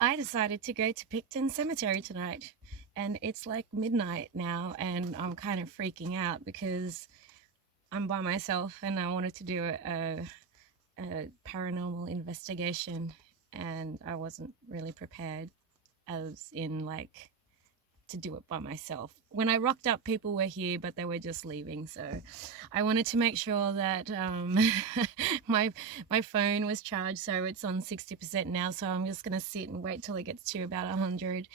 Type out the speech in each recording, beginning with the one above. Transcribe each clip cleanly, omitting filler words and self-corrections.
I decided to go to Picton Cemetery tonight, and it's like midnight now, and I'm kind of freaking out because I'm by myself and I wanted to do a paranormal investigation, and I wasn't really prepared, as in, like, to do it by myself. When I rocked up, people were here, but they were just leaving. So I wanted to make sure that my my phone was charged. So it's on 60% now. So I'm just gonna sit and wait till it gets to about 100.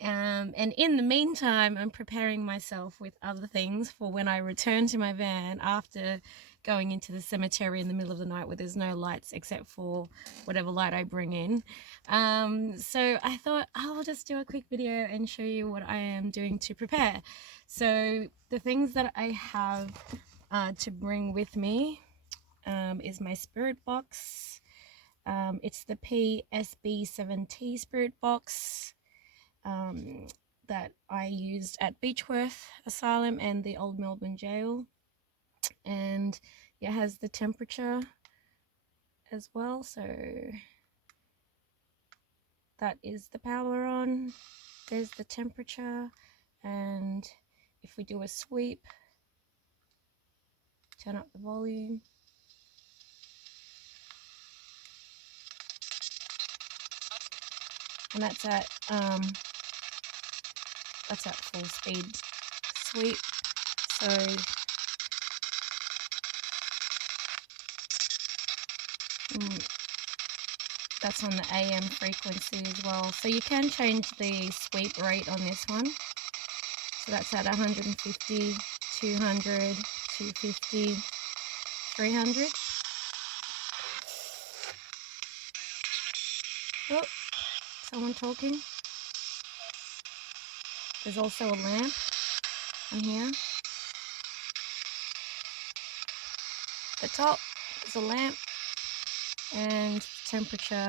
And in the meantime, I'm preparing myself with other things for when I return to my van after going into the cemetery in the middle of the night where there's no lights except for whatever light I bring in. So I thought I'll just do a quick video and show you what I am doing to prepare. So the things that I have to bring with me is my spirit box. It's the PSB7T spirit box that I used at Beechworth Asylum and the Old Melbourne Jail. And it has the temperature as well, so that is the power on. There's the temperature, and if we do a sweep, turn up the volume, and that's at full speed sweep. So that's on the AM frequency as well. So you can change the sweep rate on this one. So that's at 150, 200, 250, 300. Oh, someone talking. There's also a lamp on here. The top is a lamp and temperature.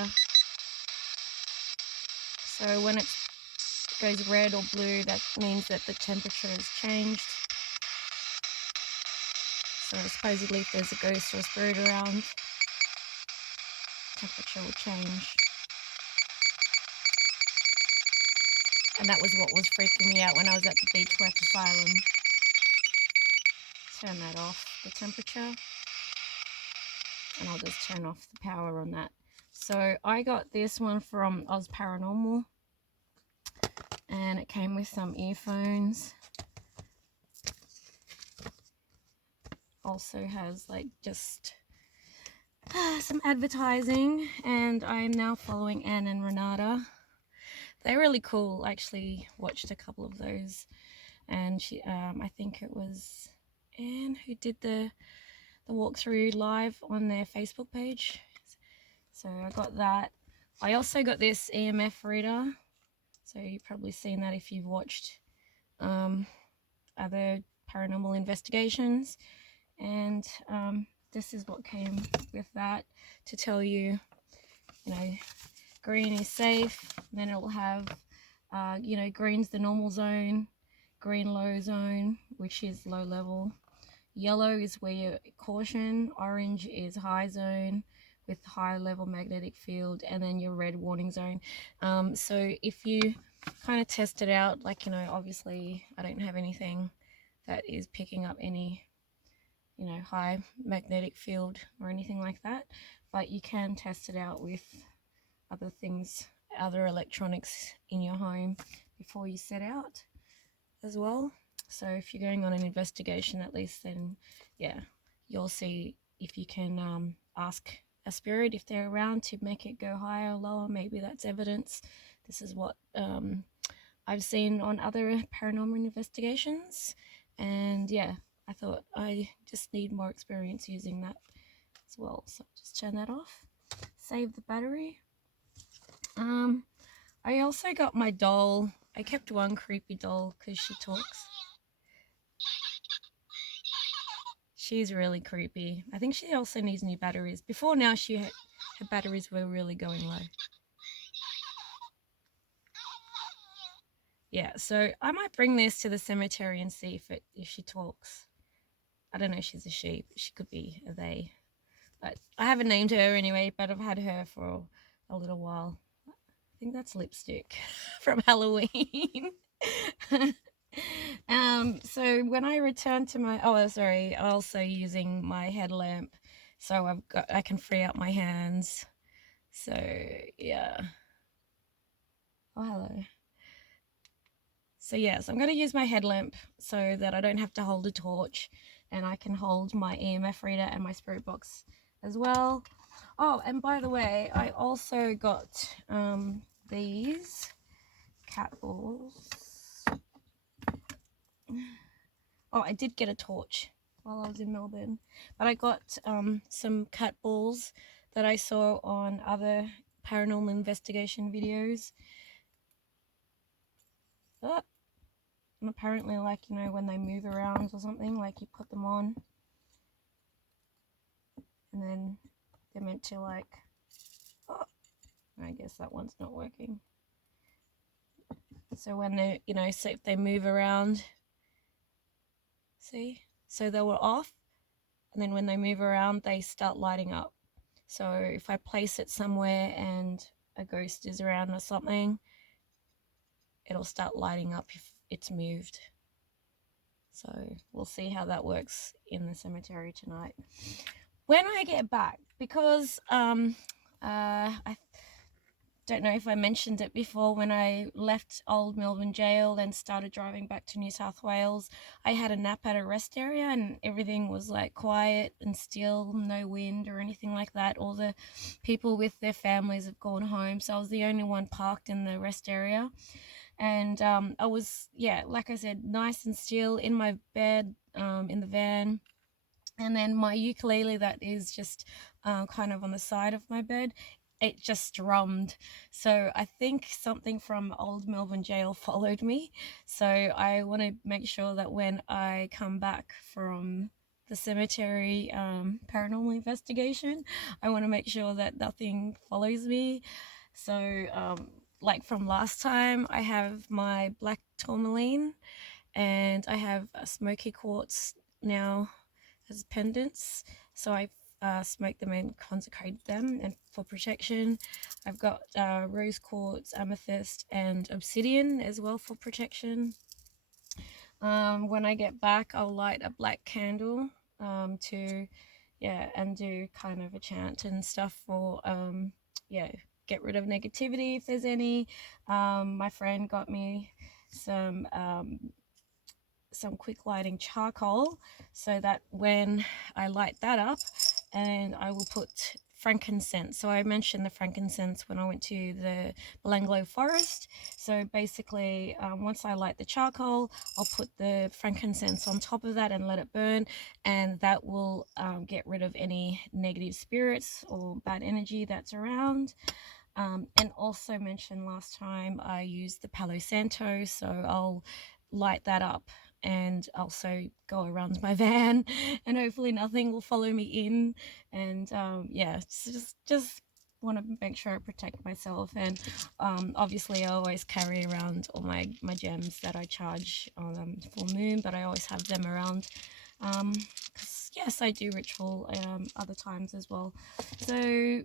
So when it goes red or blue, that means that the temperature has changed. So supposedly if there's a ghost or a spirit around, temperature will change. And that was what was freaking me out when I was at the Beechworth Asylum. Turn that off, the temperature. And I'll just turn off the power on that. So I got this one from Oz Paranormal, and it came with some earphones. Also has like just some advertising, and I'm now following Anne and Renata. They're really cool. I actually watched a couple of those, and she I think it was Anne who did the walkthrough live on their Facebook page. So I got that. I also got this EMF reader, so you've probably seen that if you've watched other paranormal investigations. And this is what came with that, to tell you, you know, green is safe. Then it will have, you know, green's the normal zone, green low zone, which is low level. Yellow is where you're caution, orange is high zone with high level magnetic field, and then your red warning zone. So if you kind of test it out, like, you know, obviously I don't have anything that is picking up any, you know, high magnetic field or anything like that, but you can test it out with other things, other electronics in your home before you set out as well. So if you're going on an investigation, at least, then yeah, you'll see if you can ask a spirit if they're around to make it go higher or lower. Maybe that's evidence. This is what I've seen on other paranormal investigations, and yeah, I thought I just need more experience using that as well. So just turn that off, save the battery. I also got my doll. I kept one creepy doll because she talks. She's really creepy. I think she also needs new batteries. Before now, her batteries were really going low. Yeah, so I might bring this to the cemetery and see if she talks. I don't know if she's a she. She could be a they. But I haven't named her anyway, but I've had her for a little while. think that's lipstick from Halloween. So when I return to my, oh, sorry, also using my headlamp, so I can free up my hands. So yeah. Oh, hello. So yes, I'm going to use my headlamp so that I don't have to hold a torch, and I can hold my EMF reader and my spirit box as well. Oh, and by the way, I also got these cat balls. Oh, I did get a torch while I was in Melbourne, but I got some cat balls that I saw on other paranormal investigation videos. Oh, and apparently, like, you know, when they move around or something, like, you put them on and then they're meant to, like, oh, I guess that one's not working. So when they, you know, so if they move around, see, so they were off, and then when they move around they start lighting up. So if I place it somewhere and a ghost is around or something, it'll start lighting up if it's moved. So we'll see how that works in the cemetery tonight when I get back, because I don't know if I mentioned it before, when I left Old Melbourne Jail and started driving back to New South Wales, I had a nap at a rest area and everything was like quiet and still, no wind or anything like that. All the people with their families have gone home, so I was the only one parked in the rest area. And I was, yeah, like I said, nice and still in my bed in the van. And then my ukulele that is just kind of on the side of my bed, it just strummed. So I think something from Old Melbourne Jail followed me. So I want to make sure that when I come back from the cemetery paranormal investigation, I want to make sure that nothing follows me. So like from last time, I have my black tourmaline and I have a smoky quartz now as pendants. So I smoked them and consecrated them, and for protection. I've got rose quartz, amethyst, and obsidian as well for protection. When I get back, I'll light a black candle to, yeah, and do kind of a chant and stuff for, yeah, get rid of negativity if there's any. My friend got me some quick lighting charcoal, so that when I light that up, and I will put frankincense. So I mentioned the frankincense when I went to the Belanglo forest. So basically, once I light the charcoal, I'll put the frankincense on top of that and let it burn, and that will get rid of any negative spirits or bad energy that's around. And also mentioned last time I used the Palo Santo, so I'll light that up and also go around my van, and hopefully nothing will follow me in. And yeah, just want to make sure I protect myself. And obviously I always carry around all my gems that I charge on full moon, but I always have them around because yes, I do ritual other times as well. So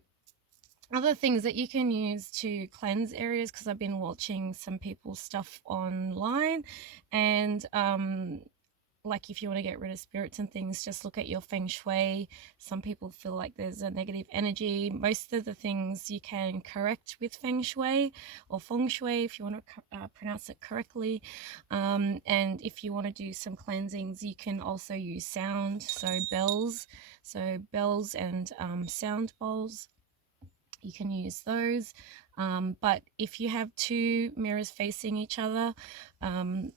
other things that you can use to cleanse areas, because I've been watching some people's stuff online, and like if you want to get rid of spirits and things, just look at your feng shui. Some people feel like there's a negative energy. Most of the things you can correct with feng shui or feng shui if you want to pronounce it correctly. And if you want to do some cleansings, you can also use sound, so bells and sound bowls, you can use those. But if you have two mirrors facing each other,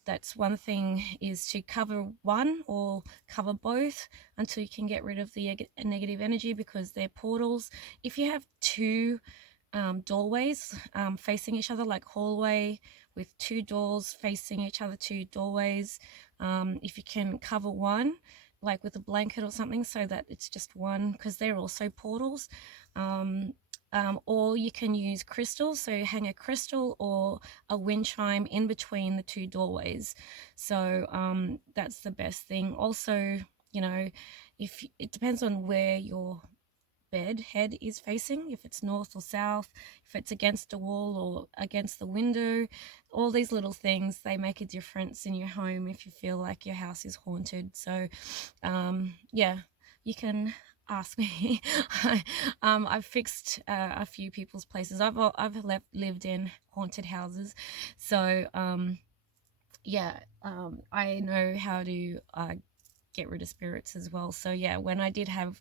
that's one thing, is to cover one or cover both until you can get rid of the negative energy, because they're portals. If you have two doorways facing each other, like hallway with two doors facing each other, two doorways, if you can cover one like with a blanket or something so that it's just one, because they're also portals. Or you can use crystals, so hang a crystal or a wind chime in between the two doorways. So that's the best thing. Also, you know, if it depends on where your bed head is facing, if it's north or south, if it's against a wall or against the window. All these little things, they make a difference in your home if you feel like your house is haunted. So yeah, you can ask me. I've fixed a few people's places. I've lived in haunted houses, so yeah, I know how to get rid of spirits as well. So yeah, when I did have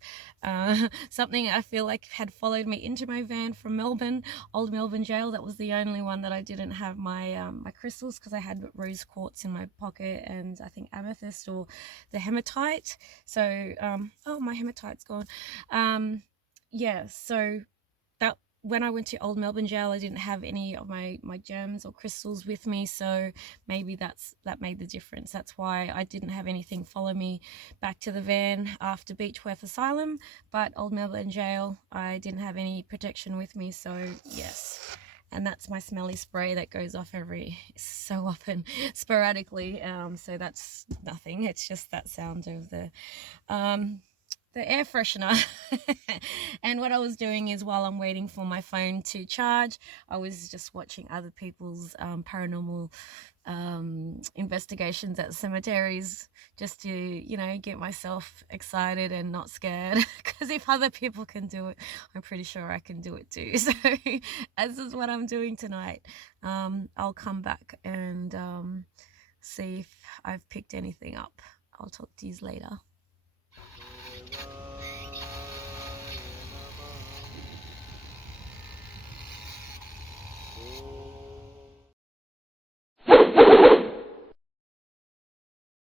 something I feel like had followed me into my van from Melbourne, old Melbourne jail, that was the only one that I didn't have my my crystals, because I had rose quartz in my pocket and I think amethyst or the hematite. So oh, my hematite's gone. Yeah, so that when I went to old Melbourne jail, I didn't have any of my gems or crystals with me, so maybe that made the difference. That's why I didn't have anything follow me back to the van after Beechworth Asylum, but old Melbourne jail, I didn't have any protection with me, so yes. And that's my smelly spray that goes off every so often, sporadically. So that's nothing. It's just that sound of the air freshener. And what I was doing is, while I'm waiting for my phone to charge, I was just watching other people's paranormal investigations at cemeteries, just to, you know, get myself excited and not scared, because if other people can do it, I'm pretty sure I can do it too. So this is what I'm doing tonight. I'll come back and see if I've picked anything up. I'll talk to you later.